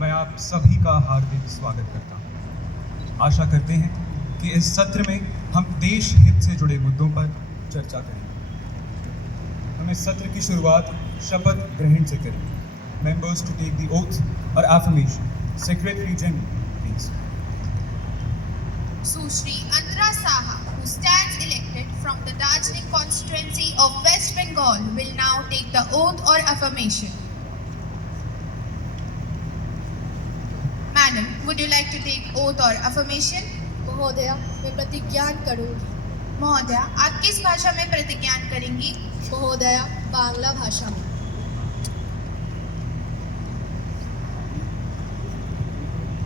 मैं आप सभी का हार्दिक स्वागत करता हूँ। आशा करते हैं कि इस सत्र में हम देश हित से जुड़े मुद्दों पर चर्चा करेंगे। हम इस सत्र की शुरुआत शपथ ग्रहण से करेंगे। Members to take the oath और affirmation. Secretary general please. Sushri Andra Saha, who stands elected from the Darjeeling constituency of West Bengal, will now take the oath or affirmation. Madam, would you like to take oath or affirmation? महोदया, मैं प्रतिज्ञान करूंगी। महोदया, आप किस भाषा में प्रतिज्ञान करेंगी? महोदया, बांग्ला भाषा में।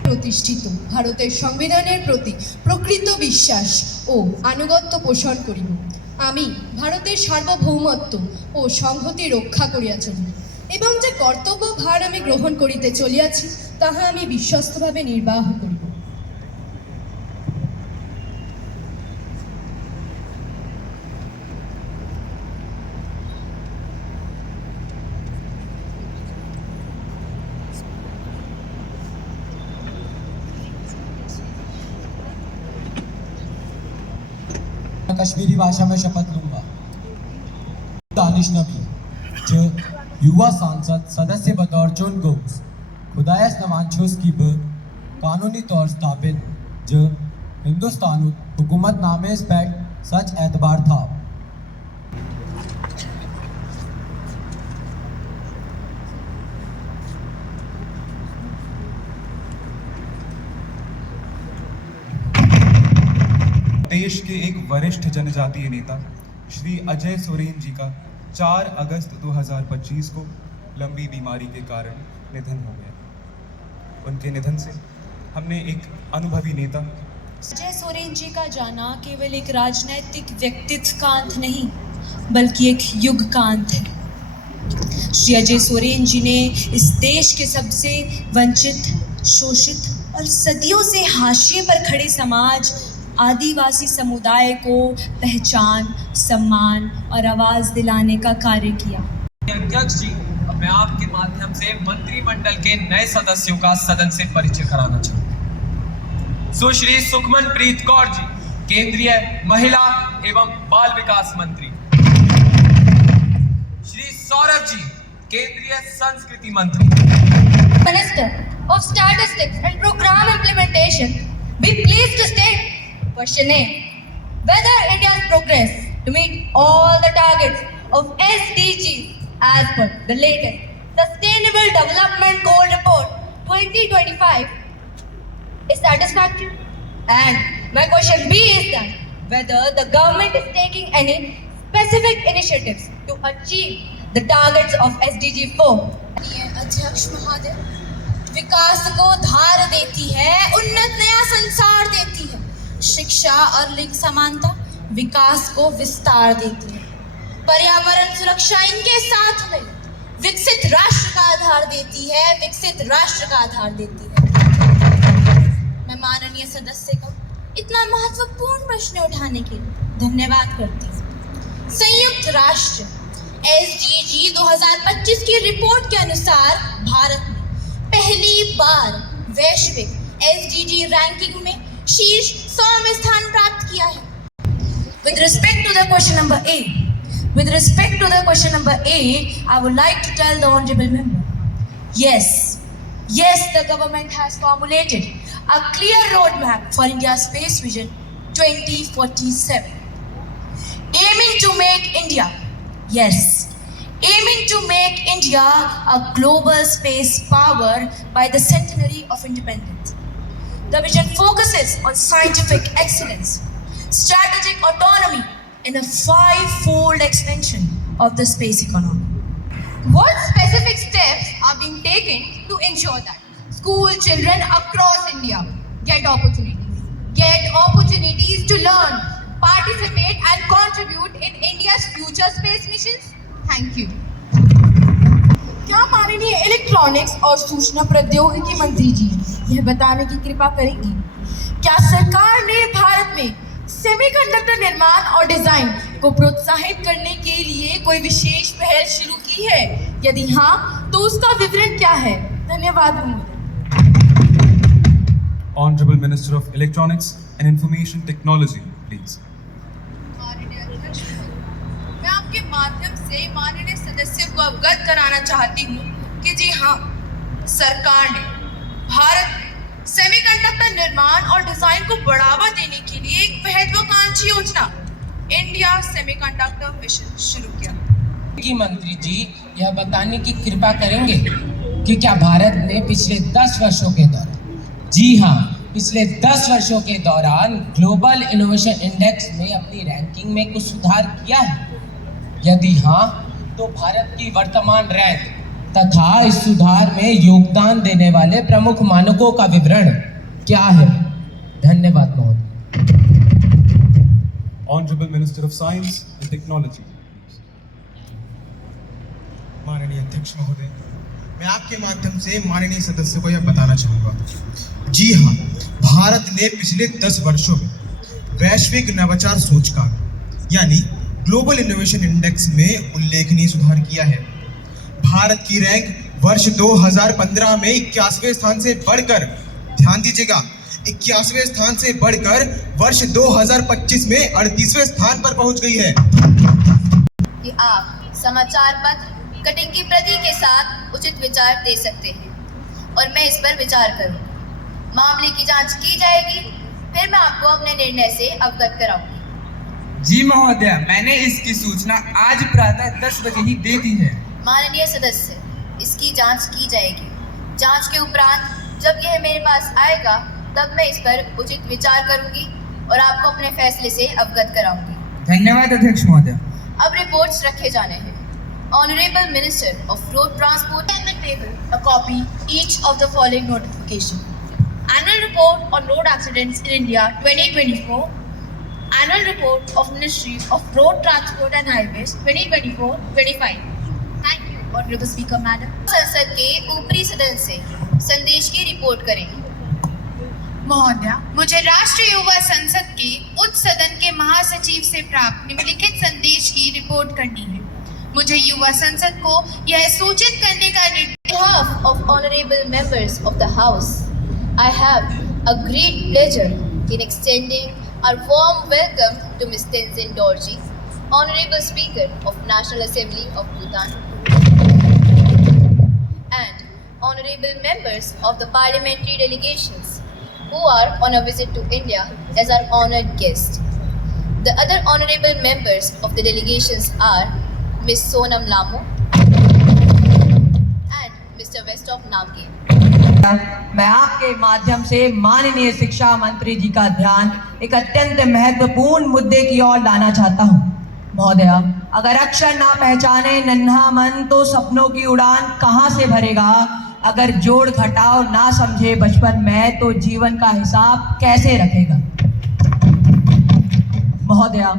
প্রতিষ্ঠিত ভারতের সংবিধানের প্রতি প্রকৃত বিশ্বাস ও আনুগত্য পোষণ করিব। আমি ভারতের সার্বভৌমত্ব ও সংহতি রক্ষা করিয়া চলিব এবং যে কর্তব্য ভার আমি গ্রহণ করিতে চলিয়াছি তাহা আমি বিশ্বস্তভাবে নির্বাহ করিব। कश्मीरी भाषा में शपथ लूंगा। दानिश नबी जो युवा सांसद सदस्य बतौर चुन गोस खुदायस नवांशोस की कानूनी तौर स्थापित जो हिंदुस्तान हुकूमत नामे स्पेक्ट सच एतबार था। देश के एक वरिष्ठ जनजातीय नेता श्री अजय सोरेन जी का 4 अगस्त 2025 को लंबी बीमारी के कारण निधन हो गया। उनके निधन से हमने एक अनुभवी नेता अजय सोरेन जी का जाना केवल एक राजनैतिक व्यक्तित्व का अंत नहीं बल्कि एक युग का अंत है। श्री अजय सोरेन जी ने इस देश के सबसे वंचित, शोषित और सदियों से हाशिए पर खड़े समाज आदिवासी समुदाय को पहचान, सम्मान और आवाज दिलाने का कार्य किया। अध्यक्ष जी, मैं आपके माध्यम से मंत्रिमंडल के नए सदस्यों का सदन से परिचय कराना चाहूँगा। सुश्री सुखमन प्रीत कौर जी, केंद्रीय महिला एवं बाल विकास मंत्री। श्री सौरभ जी, केंद्रीय संस्कृति मंत्री। Minister of Statistics and Program Implementation, be pleased to state Question A. Whether India's progress to meet all the targets of SDGs as per the latest Sustainable Development Goal Report 2025 is satisfactory? And my question B is that whether the government is taking any specific initiatives to achieve the targets of SDG 4? अध्यक्ष महोदय, विकास को धार देती है, उन्नत नया संसार देती है। शिक्षा और लिंग समानता विकास को विस्तार देती है। पर्यावरण सुरक्षा इनके साथ में विकसित राष्ट्र का आधार देती है, विकसित राष्ट्र का आधार देती है। मैं माननीय सदस्य को इतना महत्वपूर्ण प्रश्न उठाने के लिए धन्यवाद करती हूँ। संयुक्त राष्ट्र SDG 2025 की रिपोर्ट के अनुसार भारत ने पहली बार वैश्विक SDG रैंकिंग में शीर्ष 100 में स्थान प्राप्त किया है। With respect to the question number A, I would like to tell the honorable member, yes, the government has formulated a clear roadmap for India's space vision 2047, aiming to make India a global space power by the centenary of independence. The vision focuses on scientific excellence, strategic autonomy, and a 5-fold expansion of the space economy. What specific steps are being taken to ensure that school children across India get opportunities to learn, participate, and contribute in India's future space missions? Thank you. क्या माननीय electronics और सूचना प्रौद्योगिकी मंत्री जी यह बताने की कृपा करेंगी, क्या सरकार ने भारत में सेमीकंडक्टर निर्माण और डिजाइन को प्रोत्साहित करने के लिए कोई विशेष पहल शुरू की है? यदि हाँ, तो उसका विवरण क्या है? धन्यवाद महोदय। Honorable Minister of Electronics and Information Technology, please. माननीय अध्यक्ष महोदय, मैं आपके माध्यम से माननीय सदस्यों को अवगत कराना चाहती हूँ कि जी हाँ, सरकार ने भारत में सेमीकंडक्टर निर्माण और डिजाइन को बढ़ावा देने के लिए एक महत्वाकांक्षी योजना इंडिया सेमीकंडक्टर मिशन शुरू किया। कि मंत्री जी यह बताने की कृपा करेंगे कि क्या भारत ने पिछले 10 वर्षों के दौरान, जी हाँ, पिछले 10 वर्षों के दौरान ग्लोबल इनोवेशन इंडेक्स में अपनी रैंकिंग में कुछ सुधार किया है? यदि हाँ, तो भारत की वर्तमान रैंक तथा इस सुधार में योगदान देने वाले प्रमुख मानकों का विवरण क्या है? धन्यवाद महोदय। Honorable Minister of Science and Technology. माननीय अध्यक्ष महोदय, मैं आपके माध्यम से माननीय सदस्य को यह बताना चाहूँगा, जी हाँ, भारत ने पिछले 10 वर्षों में वैश्विक नवाचार सूचकांक यानी ग्लोबल इनोवेशन इंडेक्स में उल्लेखनीय सुधार किया है। भारत की रैंक वर्ष 2015 में 81वें स्थान से बढ़कर, ध्यान दीजिएगा, 81वें स्थान से बढ़कर वर्ष 2025 में 38वें स्थान पर पहुंच गई है। कि आप समाचार पत्र कटिंग की प्रति के साथ उचित विचार दे सकते हैं और मैं इस पर विचार करूंगी। मामले की जांच की जाएगी, फिर मैं आपको अपने निर्णय से अवगत कराऊंगी। जी महोदय, मैंने इसकी सूचना आज प्रातः 10 बजे ही दे दी है। माननीय सदस्य, इसकी जांच की जाएगी। जांच के उपरांत जब यह मेरे पास आएगा तब मैं इस पर उचित विचार करूंगी और आपको अपने फैसले से अवगत कराऊंगी। धन्यवाद अध्यक्ष महोदय। अब रिपोर्ट्स रखे जाने हैं। Honorable Minister of Road Transport and the table a copy each of the following notification. Annual Report on Road Accidents in India 2024. Annual Report of Ministry of Road Transport and Highways 2024-25. Thank you, Honorable Speaker Madam. संसद के ऊपरी सदन से संदेश की report करेंगे। महोदया, मुझे राष्ट्रीय युवा संसद के उच्च सदन के महासचिव से प्राप्त निम्नलिखित संदेश की रिपोर्ट करनी है। मुझे युवा संसद को यह सूचित करने का On behalf of honorable members of the House, I have a great pleasure in extending our warm welcome to Ms. Tenzin Dorji, Honorable Speaker of National Assembly of Bhutan, and honorable members of the parliamentary delegations who are on a visit to India as our honored guest. The other honorable members of the delegations are Ms. Sonam Lamu and Mr. Westop Namgir. मैं आपके माध्यम से माननीय शिक्षा मंत्री जी का ध्यान एक अत्यंत महत्वपूर्ण मुद्दे की ओर लाना चाहता हूँ। महोदया, अगर अक्षर ना पहचाने नन्हा मन तो सपनों की उड़ान कहाँ से भरेगा? अगर जोड़ घटाव ना समझे बचपन में तो जीवन का हिसाब कैसे रखेगा? महोदया,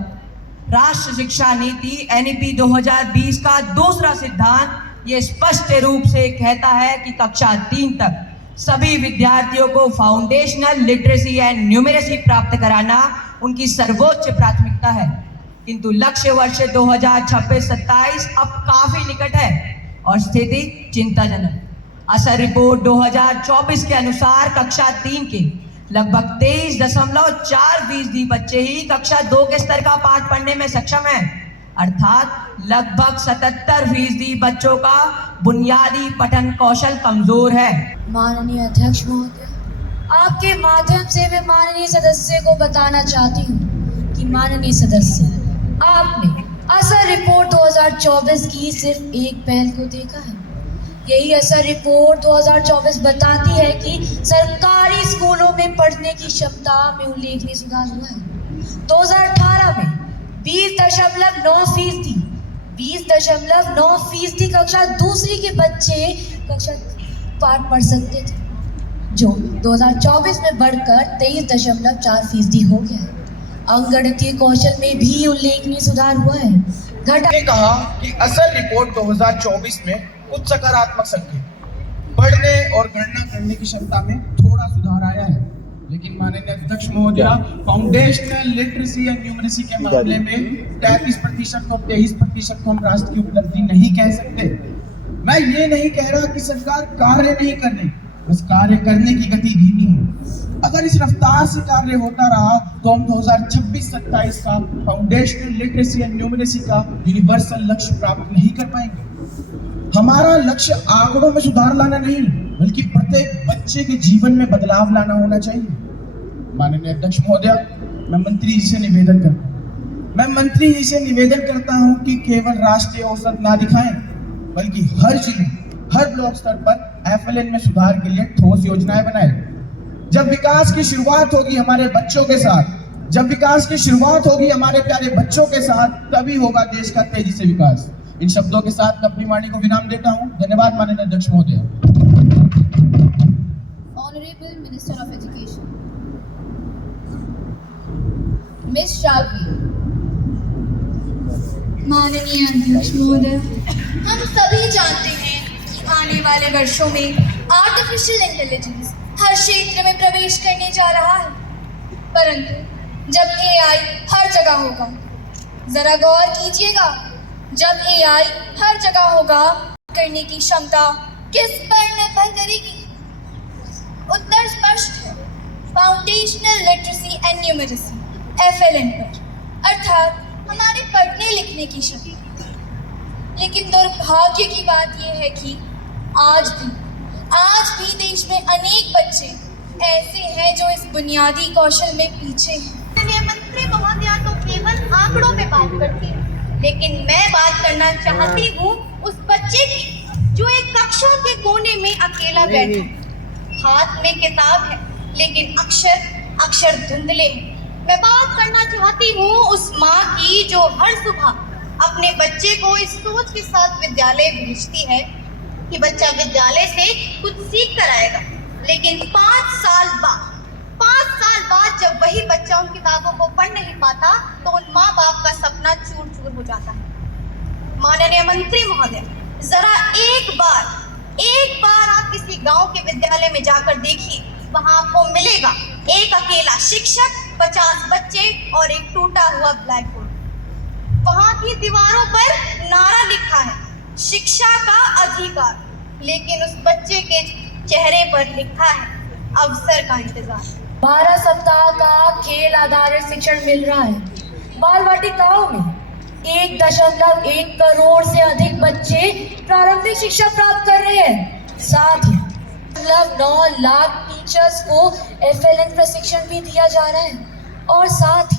राष्ट्र शिक्षा नीति NEP 2020 का दूसरा सिद्धांत ये स्पष्ट रूप से कहता है कि कक्षा 3 तक सभी विद्यार्थियों को फाउंडेशनल लिटरेसी एंड न्यूमेरेसी प्राप्त कराना उनकी सर्वोच्च प्राथमिकता है। किंतु लक्ष्य वर्ष 2026-27 अब काफी निकट है और स्थिति चिंताजनक। असर रिपोर्ट 2024 के अनुसार कक्षा 3 के लगभग 23.4% बच्चे ही कक्षा 2 के स्तर का पाठ पढ़ने में सक्षम हैं, अर्थात लगभग 77% बच्चों का बुनियादी पठन कौशल कमजोर है। माननीय अध्यक्ष महोदय, आपके माध्यम से मैं माननीय सदस्य को बताना चाहती हूँ कि माननीय सदस्य, आपने असर रिपोर्ट 2024 की सिर्फ एक पहल को देखा है। यही असर रिपोर्ट 2024 बताती है कि सरकारी स्कूलों में पढ़ने की क्षमता में उल्लेखनीय सुधार हुआ है। 2018 में 20.9% कक्षा दूसरी के बच्चे कक्षा पाठ पढ़ सकते थे, जो 2024 में बढ़कर 23.4% हो गया है। अंकगणितीय कौशल में भी उल्लेखनीय सुधार हुआ है। ने कहा कि असर रिपोर्ट 2024 में कुछ सकारात्मक संकेत, पढ़ने और गणना करने की क्षमता में थोड़ा सुधार आया है, लेकिन माननीय अध्यक्ष महोदया, फाउंडेशनल लिटरेसी एंड न्यूमेरेसी के मामले में 33% और 23% को हम राष्ट्र की उपलब्धि नहीं कह सकते। मैं ये नहीं कह रहा कि सरकार कार्य नहीं कर रही, बस कार्य करने की गति धीमी है। अगर इस रफ्तार से कार्य होता रहा तो हम 2026-27 का फाउंडेशनल लिटरेसी एंड न्यूमरेसी का यूनिवर्सल लक्ष्य प्राप्त नहीं कर पाएंगे। हमारा लक्ष्य आंकड़ों में सुधार लाना नहीं, बल्कि प्रत्येक बच्चे के जीवन में बदलाव लाना होना चाहिए। माननीय अध्यक्ष महोदय, मैं मंत्री जी से निवेदन करता हूं कि केवल राष्ट्रीय औसत ना दिखाएं, बल्कि हर जिले, हर ब्लॉक स्तर पर FLN में सुधार के लिए ठोस योजनाएं बनाएं। जब विकास की शुरुआत होगी हमारे बच्चों के साथ, जब विकास की शुरुआत होगी हमारे प्यारे बच्चों के साथ, तभी होगा देश का तेजी से विकास। इन शब्दों के साथ मैं अपनी वाणी को विराम देता हूं। धन्यवाद माननीय अध्यक्ष महोदय। Honorable Minister of Education, Miss Shalvi। माननीय अध्यक्ष महोदय, हम सभी जानते हैं कि आने वाले वर्षों में आर्टिफिशियल इंटेलिजेंस हर क्षेत्र में प्रवेश करने जा रहा है, परंतु जब AI हर जगह होगा, जरा गौर कीजिएगा, जब AI हर जगह होगा, करने की क्षमता किस पर निर्भर करेगी? उत्तर स्पष्ट है, foundational literacy and numeracy FLN पर, अर्थात हमारे पढ़ने लिखने की क्षमता। लेकिन दुर्भाग्य की बात यह है कि आज भी देश में अनेक बच्चे ऐसे हैं जो इस बुनियादी कौशल में पीछे हैं। मंत्री महोदया तो केवल आंकड़ों में बात करती है, लेकिन मैं बात करना चाहती हूँ उस बच्चे की जो एक कक्षा के कोने में अकेला बैठा, हाथ में किताब है लेकिन अक्षर धुंधले हैं। मैं बात करना चाहती हूँ उस माँ की जो हर सुबह अपने बच्चे को इस सोच के साथ विद्यालय भेजती है कि बच्चा विद्यालय से कुछ सीख कर आएगा, लेकिन 5 साल बाद जब वही बच्चा उन किताबों को पढ़ नहीं पाता तो उन माँ बाप का सपना चूर चूर हो जाता है। माननीय मंत्री महोदय, जरा एक बार आप किसी गांव के विद्यालय में जाकर देखिए, वहां आपको मिलेगा एक अकेला शिक्षक, 50 बच्चे और एक टूटा हुआ ब्लैक बोर्ड। वहां की दीवारों पर नारा लिखा है, शिक्षा का अधिकार, लेकिन उस बच्चे के चेहरे पर लिखा है अवसर का इंतजार। 12 सप्ताह का खेल आधारित शिक्षण मिल रहा है। बाल वाटिकाओं में 1.1 करोड़ से अधिक बच्चे प्रारंभिक शिक्षा प्राप्त कर रहे हैं। साथ ही 9 लाख टीचर्स को FLN प्रशिक्षण भी दिया जा रहा है और साथ ही